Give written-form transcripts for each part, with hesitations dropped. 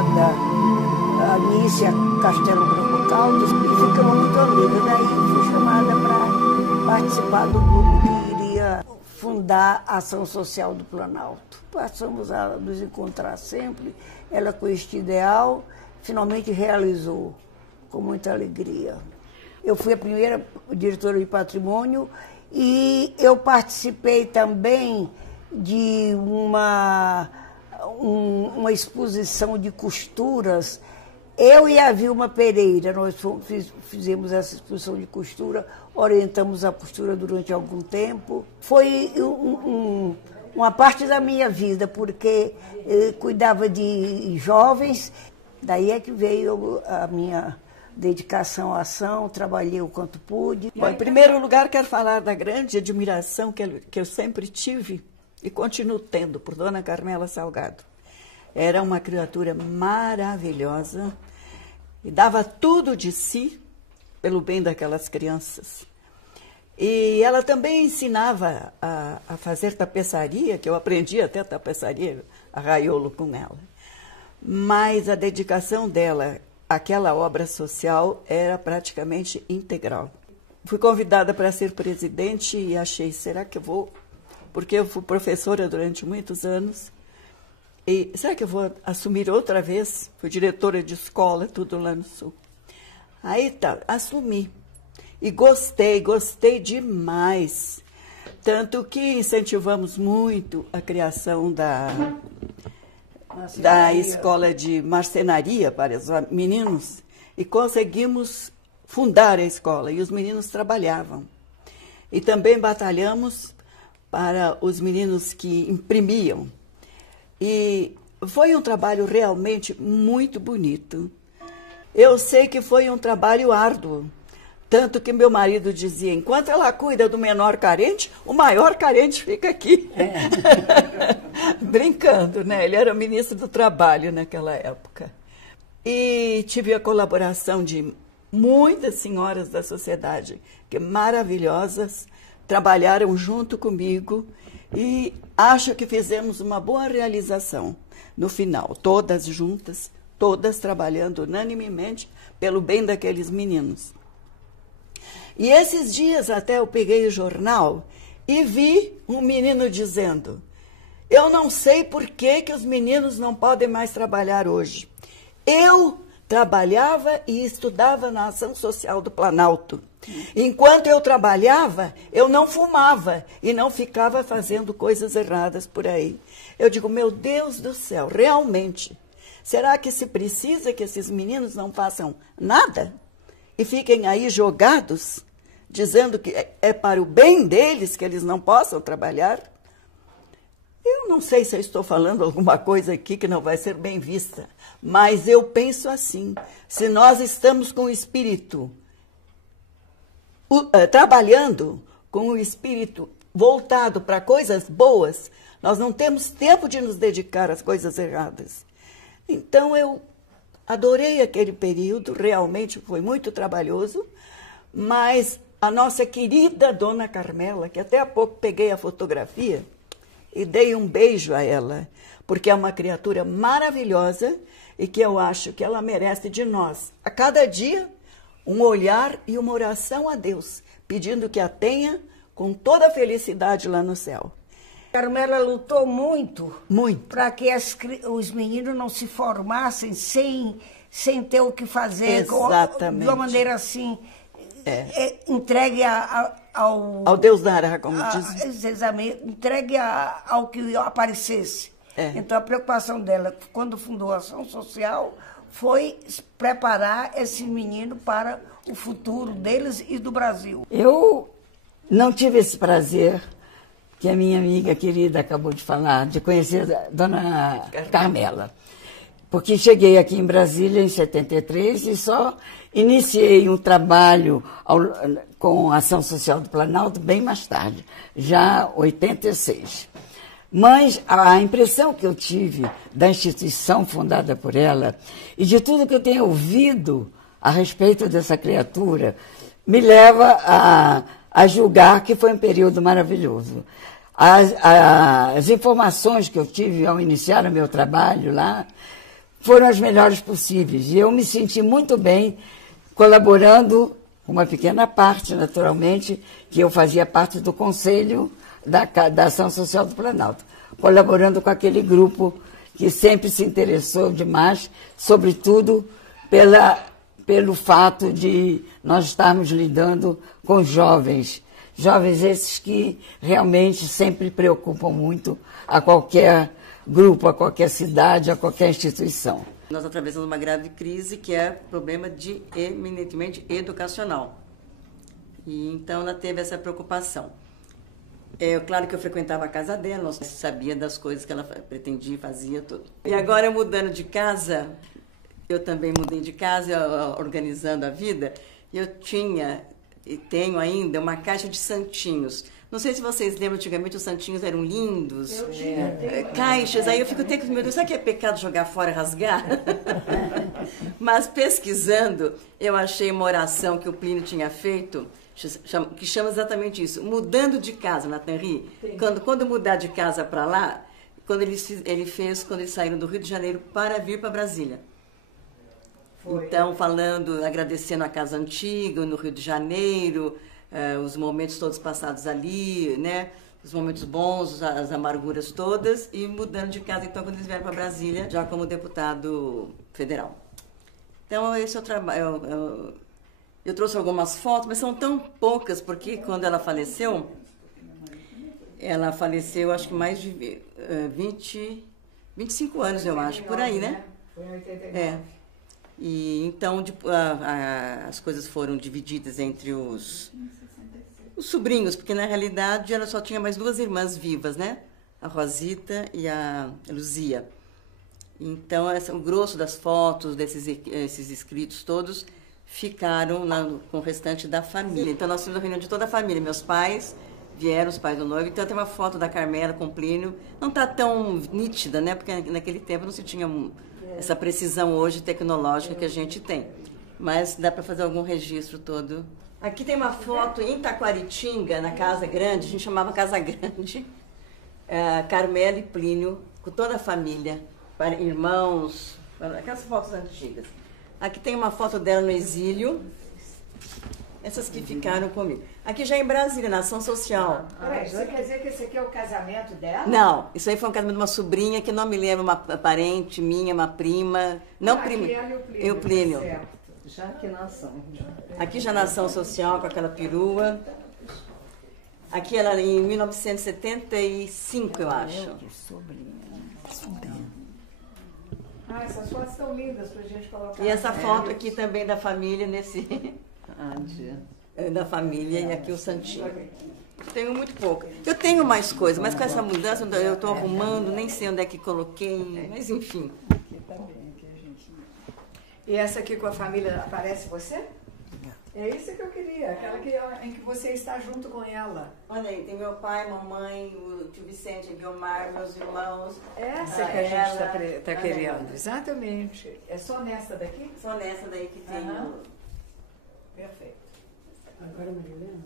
chamada Anícia Castelo Branco Caldas e ficamos muito amigas. Daí fui chamada para participar do grupo que iria fundar a Ação Social do Planalto. Passamos a nos encontrar sempre, ela com este ideal, finalmente realizou com muita alegria. Eu fui a primeira diretora de patrimônio e eu participei também de uma exposição de costuras. Eu e a Vilma Pereira, nós fizemos essa exposição de costura, orientamos a costura durante algum tempo. Foi uma parte da minha vida, porque eu cuidava de jovens, daí é que veio a minha dedicação à ação, trabalhei o quanto pude. Bom, em primeiro lugar, quero falar da grande admiração que eu sempre tive e continuo tendo por Dona Carmela Salgado. Era uma criatura maravilhosa e dava tudo de si pelo bem daquelas crianças. E ela também ensinava a fazer tapeçaria, que eu aprendi até tapeçaria, arraiolo com ela. Mas a dedicação dela àquela obra social era praticamente integral. Fui convidada para ser presidente e achei, será que eu vou? Porque eu fui professora durante muitos anos. E será que eu vou assumir outra vez? Fui diretora de escola, tudo lá no Sul. Aí tá, assumi. E gostei demais. Tanto que incentivamos muito a criação da escola de marcenaria para os meninos e conseguimos fundar a escola. E os meninos trabalhavam. E também batalhamos para os meninos que imprimiam. E foi um trabalho realmente muito bonito. Eu sei que foi um trabalho árduo. Tanto que meu marido dizia, enquanto ela cuida do menor carente, o maior carente fica aqui. Brincando, né? Ele era ministro do Trabalho naquela época. E tive a colaboração de muitas senhoras da sociedade, que maravilhosas, trabalharam junto comigo e acho que fizemos uma boa realização no final, todas juntas, todas trabalhando unanimemente pelo bem daqueles meninos. E esses dias até eu peguei o jornal e vi um menino dizendo, eu não sei por que os meninos não podem mais trabalhar hoje. Eu trabalhava e estudava na Ação Social do Planalto. Enquanto eu trabalhava, eu não fumava e não ficava fazendo coisas erradas por aí. Eu digo, meu Deus do céu, realmente, será que se precisa que esses meninos não façam nada e fiquem aí jogados, dizendo que é para o bem deles que eles não possam trabalhar? Eu não sei se eu estou falando alguma coisa aqui que não vai ser bem vista, mas eu penso assim, se nós estamos com o espírito trabalhando com o espírito voltado para coisas boas, nós não temos tempo de nos dedicar às coisas erradas. Então, eu adorei aquele período, realmente foi muito trabalhoso, mas a nossa querida Dona Carmela, que até há pouco peguei a fotografia e dei um beijo a ela, porque é uma criatura maravilhosa e que eu acho que ela merece de nós, a cada dia, um olhar e uma oração a Deus, pedindo que a tenha com toda a felicidade lá no céu. Carmela lutou muito, muito, para que os meninos não se formassem sem ter o que fazer. Exatamente. De uma maneira assim, entregue ao Deus dará, como diz. Entregue ao que aparecesse. Então, a preocupação dela, quando fundou a Ação Social, foi preparar esse menino para o futuro deles e do Brasil. Eu não tive esse prazer que a minha amiga querida acabou de falar, de conhecer a Dona Carmela. Porque cheguei aqui em Brasília em 73 e só iniciei um trabalho com a Ação Social do Planalto bem mais tarde, já em 86. Mas a impressão que eu tive da instituição fundada por ela e de tudo que eu tenho ouvido a respeito dessa criatura me leva a julgar que foi um período maravilhoso. As informações que eu tive ao iniciar o meu trabalho lá foram as melhores possíveis. E eu me senti muito bem colaborando, uma pequena parte, naturalmente, que eu fazia parte do Conselho da Ação Social do Planalto, colaborando com aquele grupo que sempre se interessou demais, sobretudo pelo fato de nós estarmos lidando com jovens esses que realmente sempre preocupam muito a qualquer grupo, a qualquer cidade, a qualquer instituição. Nós atravessamos uma grave crise que é problema eminentemente educacional. E então ela teve essa preocupação. Claro que eu frequentava a casa dela, eu sabia das coisas que ela pretendia, fazia, tudo. E agora, mudando de casa, eu também mudei de casa, organizando a vida, e eu tinha e tenho ainda uma caixa de santinhos. Não sei se vocês lembram, antigamente os santinhos eram lindos. Eu tinha. Caixas, aí eu fico até com meu Deus, será que é pecado jogar fora e rasgar? Mas pesquisando, eu achei uma oração que o Plínio tinha feito, que chama exatamente isso, mudando de casa, Nathan Ri. Quando mudar de casa para lá, quando ele fez quando eles saíram do Rio de Janeiro para vir para Brasília. Foi. Então, agradecendo a casa antiga, no Rio de Janeiro, os momentos todos passados ali, né? Os momentos bons, as amarguras todas, e mudando de casa, então, quando eles vieram para Brasília, já como deputado federal. Então, esse é o trabalho. Eu trouxe algumas fotos, mas são tão poucas, porque quando ela faleceu acho que mais de 25 anos, eu acho, por aí, né? Foi em 89. E então as coisas foram divididas entre os sobrinhos, porque na realidade ela só tinha mais 2 irmãs vivas, né? A Rosita e a Luzia. Então o grosso das fotos, esses escritos todos, ficaram com o restante da família. Então nós temos a reunião de toda a família. Meus pais vieram, os pais do noivo. Então tem uma foto da Carmela com o Plínio. Não está tão nítida, né? Porque naquele tempo não se tinha essa precisão hoje tecnológica que a gente tem. Mas dá para fazer algum registro todo. Aqui tem uma foto em Taquaritinga, na Casa Grande, a gente chamava Casa Grande. Carmela e Plínio, com toda a família, irmãos, aquelas fotos antigas. Aqui tem uma foto dela no exílio, essas que ficaram comigo. Aqui já em Brasília, na Ação Social. Peraí, você quer dizer que esse aqui é o casamento dela? Não, isso aí foi um casamento de uma sobrinha que não me lembro, uma parente minha, uma prima. Não prima. E o Plínio. Certo. Já que nação. Aqui já na Ação Social, com aquela perua. Aqui ela em 1975, eu acho. Sobrinha. Essas fotos estão lindas pra gente colocar. E essa foto aqui também da família, da família, e aqui o santinho. Tenho muito pouco. Eu tenho mais coisas, mas com essa mudança eu estou arrumando, nem sei onde é que coloquei, mas enfim. E essa aqui com a família, aparece você? É isso que eu queria, aquela em que você está junto com ela. Olha aí, tem meu pai, mamãe, o tio Vicente, Guilmar, meus irmãos. Essa que a gente está querendo, exatamente. É só nessa daqui? Só nessa daí que tem. Perfeito. Agora, Marilena.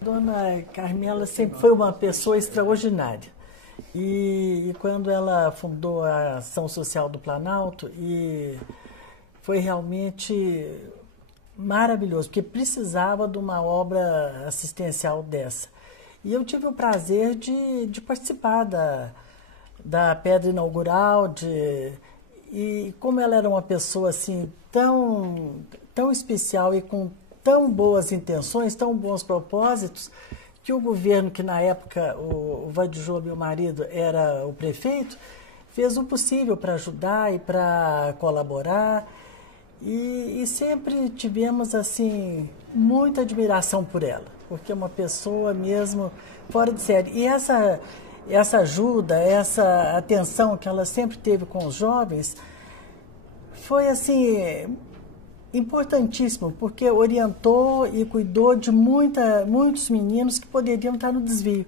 Dona Carmela sempre foi uma pessoa extraordinária. E quando ela fundou a Ação Social do Planalto, foi realmente maravilhoso, porque precisava de uma obra assistencial dessa. E eu tive o prazer de participar da pedra inaugural, e como ela era uma pessoa assim tão especial e com tão boas intenções, tão bons propósitos, que o governo, que na época o Vadijô, meu marido, era o prefeito, fez o possível para ajudar e para colaborar. E sempre tivemos assim muita admiração por ela, porque é uma pessoa mesmo fora de série. E essa ajuda, essa atenção que ela sempre teve com os jovens foi assim importantíssimo, porque orientou e cuidou de muitos meninos que poderiam estar no desvio.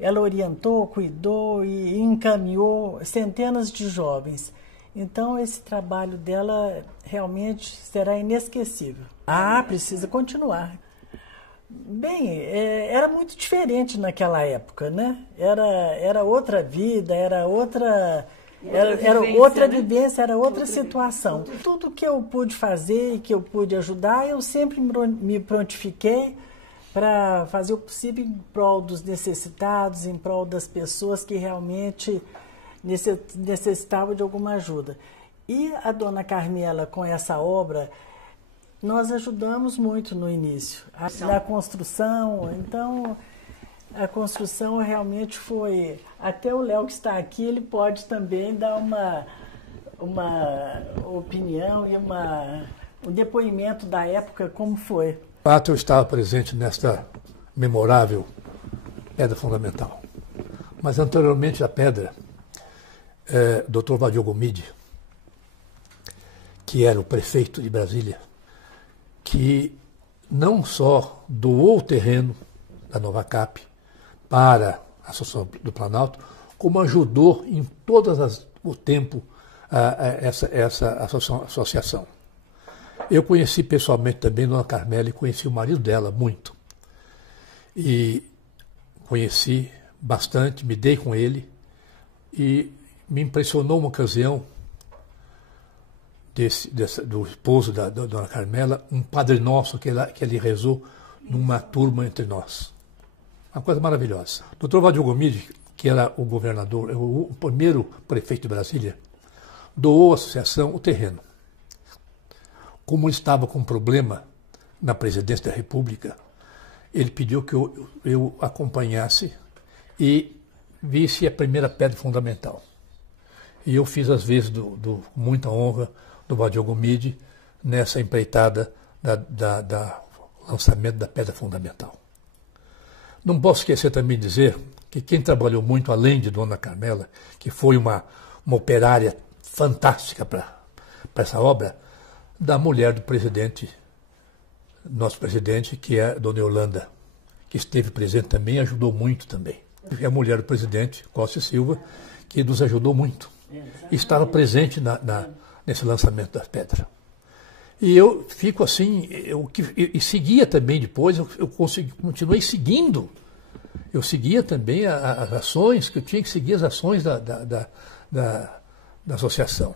Ela orientou, cuidou e encaminhou centenas de jovens. Então, esse trabalho dela realmente será inesquecível. Precisa continuar. Bem, era muito diferente naquela época, né? Era outra vida, era outra vivência, era outra situação. Tudo que eu pude fazer e que eu pude ajudar, eu sempre me prontifiquei para fazer o possível em prol dos necessitados, em prol das pessoas que realmente necessitavam de alguma ajuda. E a dona Carmela, com essa obra, nós ajudamos muito no início, na construção. Então, a construção realmente foi... Até o Léo que está aqui, ele pode também dar uma opinião e um depoimento da época, como foi. De fato, eu estava presente nesta memorável pedra fundamental. Mas anteriormente à pedra, Dr. Valdir Gomide, que era o prefeito de Brasília, que não só doou o terreno da Nova Cap para a Associação do Planalto, como ajudou em o tempo essa associação. Eu conheci pessoalmente também a Dona Carmela e conheci o marido dela muito. E conheci bastante, me dei com ele e me impressionou uma ocasião do esposo da Dona Carmela, um Padre Nosso que ele rezou numa turma entre nós. Uma coisa maravilhosa. O Dr. Valdir Gomide, que era o governador, o primeiro prefeito de Brasília, doou à associação o terreno. Como estava com problema na presidência da República, ele pediu que eu acompanhasse e visse a primeira pedra fundamental. E eu fiz as vezes com muita honra do Valdir Gomide nessa empreitada da lançamento da pedra fundamental. Não posso esquecer também de dizer que quem trabalhou muito, além de Dona Carmela, que foi uma operária fantástica para essa obra, da mulher do presidente, nosso presidente, que é a Dona Yolanda, que esteve presente também e ajudou muito também. E a mulher do presidente, Costa e Silva, que nos ajudou muito. E estava presente nesse lançamento da pedra. E eu fico assim, e seguia também depois, eu continuei seguindo. Eu seguia também as ações, que eu tinha que seguir as ações da associação.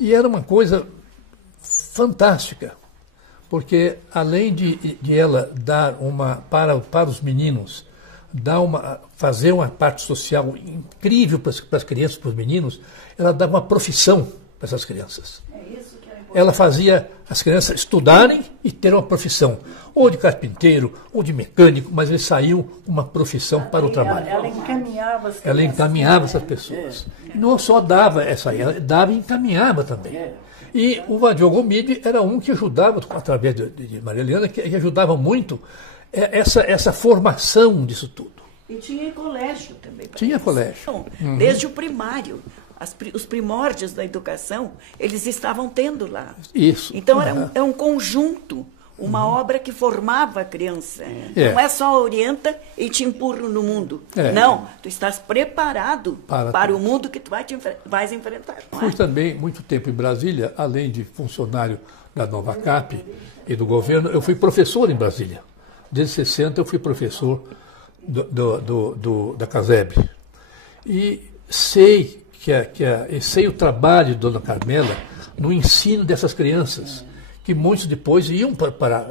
E era uma coisa fantástica, porque além de ela dar para os meninos, fazer uma parte social incrível para as crianças, para os meninos, ela dava uma profissão para essas crianças. Ela fazia as crianças estudarem e ter uma profissão, ou de carpinteiro, ou de mecânico, mas eles saíam com uma profissão para o trabalho. Ela encaminhava as crianças. Ela encaminhava essas pessoas. Não só dava ela dava e encaminhava também. E o Valdir Gomide era um que ajudava, através de Maria Eliana, que ajudava muito essa formação disso tudo. E tinha colégio também. Tinha colégio. Desde o primário. Os primórdios da educação, eles estavam tendo lá. Isso. Então é um conjunto, uma obra que formava a criança. Não é só orienta e te empurra no mundo. Não, tu estás preparado para o mundo que tu vais enfrentar. Fui também muito tempo em Brasília, além de funcionário da Nova Cap e do governo, eu fui professor em Brasília. Desde 60 eu fui professor da CASEB. E sei sei o trabalho de Dona Carmela no ensino dessas crianças, que muitos depois iam para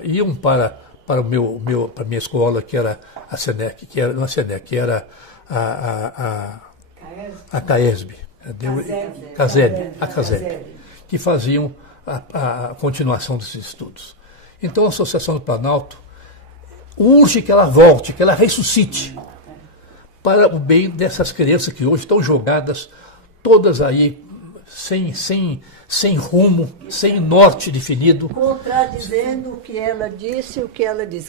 a minha escola, que era a SENEC, que era, não a SENEC, que era a CAESB, a CASEB, que faziam a continuação desses estudos. Então a Associação do Planalto urge que ela volte, que ela ressuscite, para o bem dessas crianças que hoje estão jogadas todas aí, sem rumo, sem norte definido. Contradizendo o que ela disse, que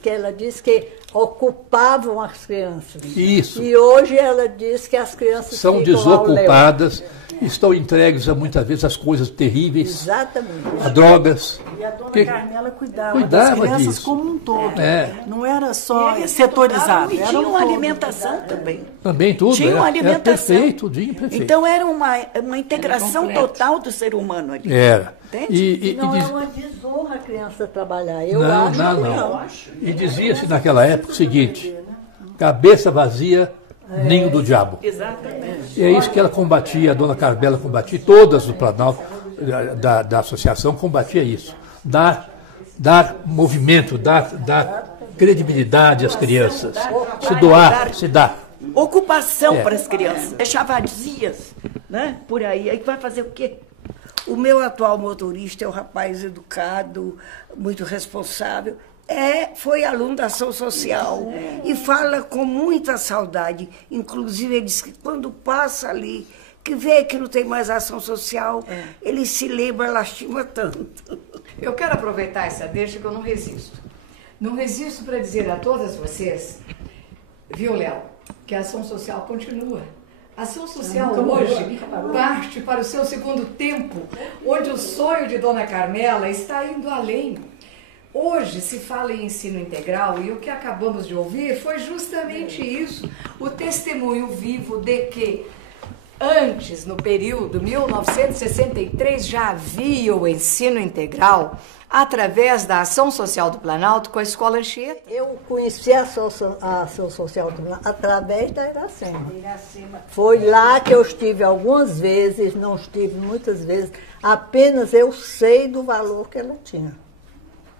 ela disse que ocupavam as crianças. Isso. E hoje ela diz que as crianças são desocupadas estão entregues a muitas vezes às coisas terríveis, Exatamente. a drogas. E a dona Que- Carmela cuidava Cuidava das crianças disso. como um todo. É. Não era só Eles setorizado. estudavam e Era tinham um uma todo. alimentação também. Também tudo, Tinha uma era alimentação. perfeito, tudinho perfeito. Então era uma integração total do ser humano ali. Era. Entende? Não diz- é uma desonra a criança trabalhar. Eu Não, acho não, que não. E dizia-se naquela época o seguinte: cabeça vazia, ninho do diabo. Exatamente. E é isso que ela combatia, a dona Carmela combatia, todas do Planalto, da associação, combatia isso. Dar movimento, dar credibilidade às crianças. Se dar. Ocupação É. para as crianças. Deixar vazias, né? Por aí. Aí vai fazer o quê? O meu atual motorista é um rapaz educado, muito responsável. Foi aluno da ação social e fala com muita saudade. Inclusive, ele diz que quando passa ali, que vê que não tem mais ação social, ele se lembra, lastima tanto. Eu quero aproveitar essa deixa que eu não resisto. Não resisto para dizer a todas vocês, viu, Léo, que a ação social continua. A ação social hoje parte para o seu segundo tempo, onde o sonho de Dona Carmela está indo além. Hoje se fala em ensino integral e o que acabamos de ouvir foi justamente isso, o testemunho vivo de que antes, no período 1963, já havia o ensino integral através da Ação Social do Planalto com a Escola Anchieta. Eu conheci a ação social do Planalto através da Iracema. Foi lá que eu estive algumas vezes, não estive muitas vezes, apenas eu sei do valor que ela tinha.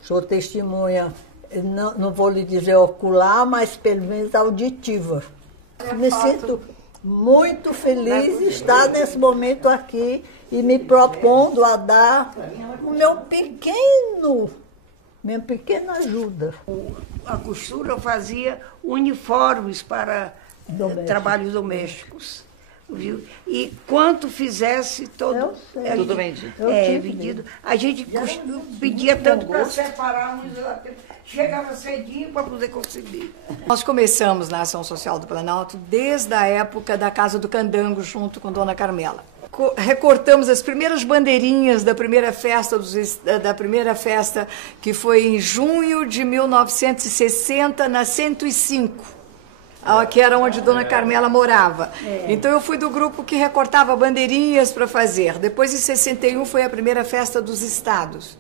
Sou testemunha, não vou lhe dizer ocular, mas pelo menos auditiva. Me sinto muito feliz de estar nesse momento aqui e me propondo a dar o minha pequena ajuda. A costura fazia uniformes para trabalhos domésticos. Viu? E quanto fizesse todo. Tudo vendido. Vendido. A gente pedia tanto para separar uns. Chegava cedinho para poder conseguir. Nós começamos na Ação Social do Planalto desde a época da Casa do Candango, junto com Dona Carmela. Recortamos as primeiras bandeirinhas da primeira festa, que foi em junho de 1960, na 105. Que era onde Dona Carmela morava. Então eu fui do grupo que recortava bandeirinhas para fazer. Depois, em 61, foi a primeira festa dos estados.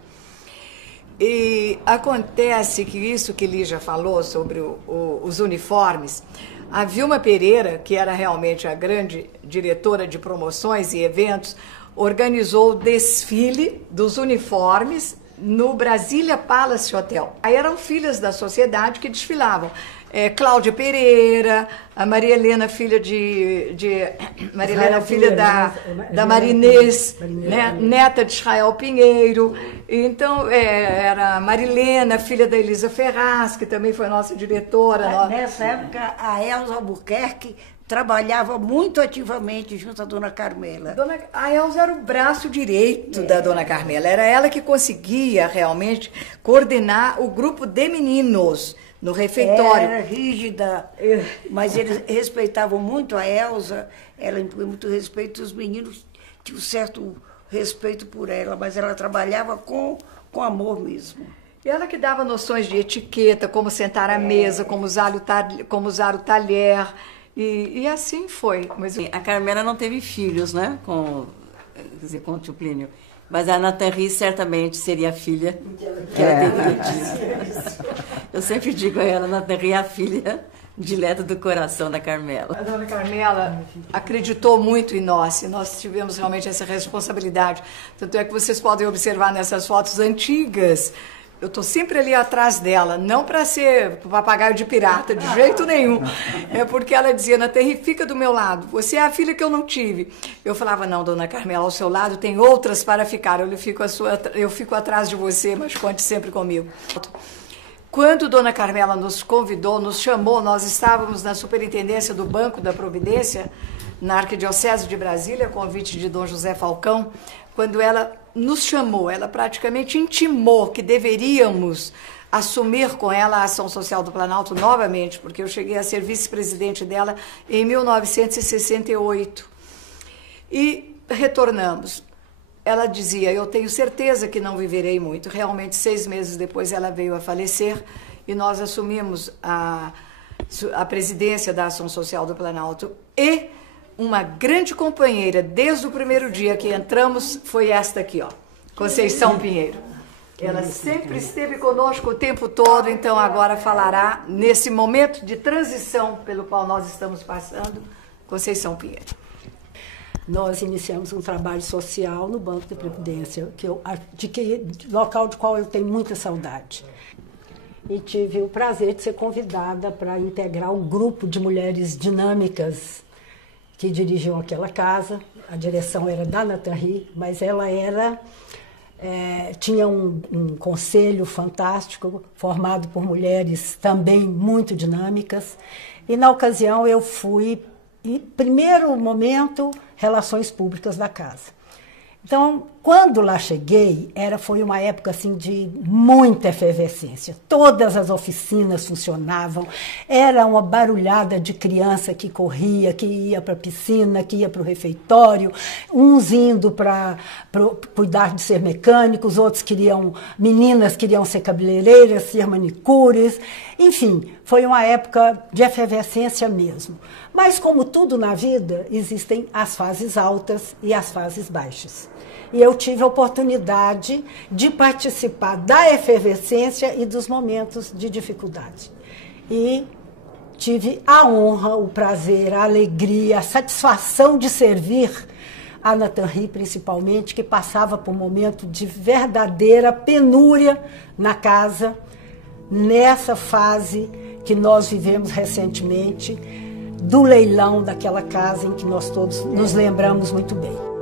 E acontece que isso que Lígia falou sobre os uniformes, a Vilma Pereira, que era realmente a grande diretora de promoções e eventos, organizou o desfile dos uniformes no Brasília Palace Hotel. Aí eram filhas da sociedade que desfilavam. Cláudia Pereira, a Maria Helena, filha Maria Helena, filha da Marinês, né? Neta de Israel Pinheiro. Então, era a Marilena, filha da Elisa Ferraz, que também foi nossa diretora. Nessa época, a Elza Albuquerque trabalhava muito ativamente junto à Dona Carmela. A Elza era o braço direito da Dona Carmela. Era ela que conseguia realmente coordenar o grupo de meninos no refeitório. Era rígida, mas eles respeitavam muito a Elza, ela impunha muito respeito, os meninos tinham certo respeito por ela, mas ela trabalhava com amor mesmo. E ela que dava noções de etiqueta, como sentar à mesa, como usar o talher, e assim foi. Mas A Carmela não teve filhos, né, com o tio Plínio. Mas a Nathalie certamente seria a filha que ela teria tido. Eu sempre digo a ela, Nathalie é a filha dileta do coração da Carmela. A Dona Carmela acreditou muito em nós, e nós tivemos realmente essa responsabilidade. Tanto é que vocês podem observar nessas fotos antigas, eu estou sempre ali atrás dela, não para ser papagaio de pirata, de jeito nenhum. É porque ela dizia, Nathalie, fica do meu lado, você é a filha que eu não tive. Eu falava, não, Dona Carmela, ao seu lado tem outras para ficar, eu fico atrás de você, mas conte sempre comigo. Quando Dona Carmela nos convidou, nos chamou, nós estávamos na Superintendência do Banco da Providência, na Arquidiocese de Brasília, convite de Dom José Falcão. Quando ela nos chamou, ela praticamente intimou que deveríamos assumir com ela a Ação Social do Planalto novamente, porque eu cheguei a ser vice-presidente dela em 1968. E retornamos. Ela dizia, eu tenho certeza que não viverei muito. Realmente, 6 meses depois, ela veio a falecer e nós assumimos a presidência da Ação Social do Planalto. E uma grande companheira, desde o primeiro dia que entramos, foi esta aqui, ó, Conceição Pinheiro. Ela sempre esteve conosco o tempo todo, então agora falará, nesse momento de transição pelo qual nós estamos passando, Conceição Pinheiro. Nós iniciamos um trabalho social no Banco de Previdência, local do qual eu tenho muita saudade. E tive o prazer de ser convidada para integrar um grupo de mulheres dinâmicas que dirigiam aquela casa. A direção era da Nathalie, mas ela tinha um conselho fantástico, formado por mulheres também muito dinâmicas. E, na ocasião, eu fui, em primeiro momento, relações públicas da casa. Então, quando lá cheguei, foi uma época assim, de muita efervescência. Todas as oficinas funcionavam, era uma barulhada de criança que corria, que ia para a piscina, que ia para o refeitório, uns indo para cuidar de ser mecânicos, outros meninas queriam ser cabeleireiras, ser manicures. Enfim, foi uma época de efervescência mesmo. Mas, como tudo na vida, existem as fases altas e as fases baixas. E eu tive a oportunidade de participar da efervescência e dos momentos de dificuldade. E tive a honra, o prazer, a alegria, a satisfação de servir a Nathalie, principalmente, que passava por um momento de verdadeira penúria na casa, nessa fase que nós vivemos recentemente, do leilão daquela casa em que nós todos nos lembramos muito bem.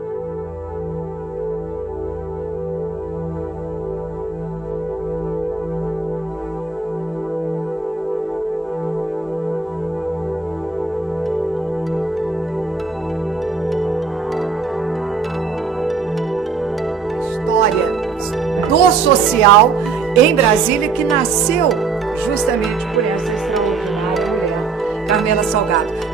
Do social em Brasília, que nasceu justamente por essa extraordinária mulher, Carmela Salgado.